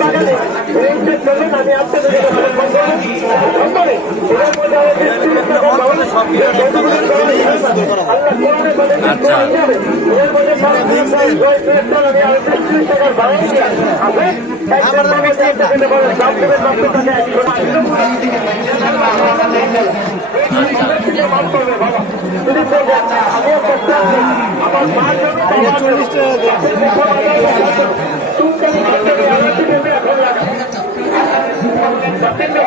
বাগানে এই যে চলুন আমি আপনাদের আমার মা 40 টাকা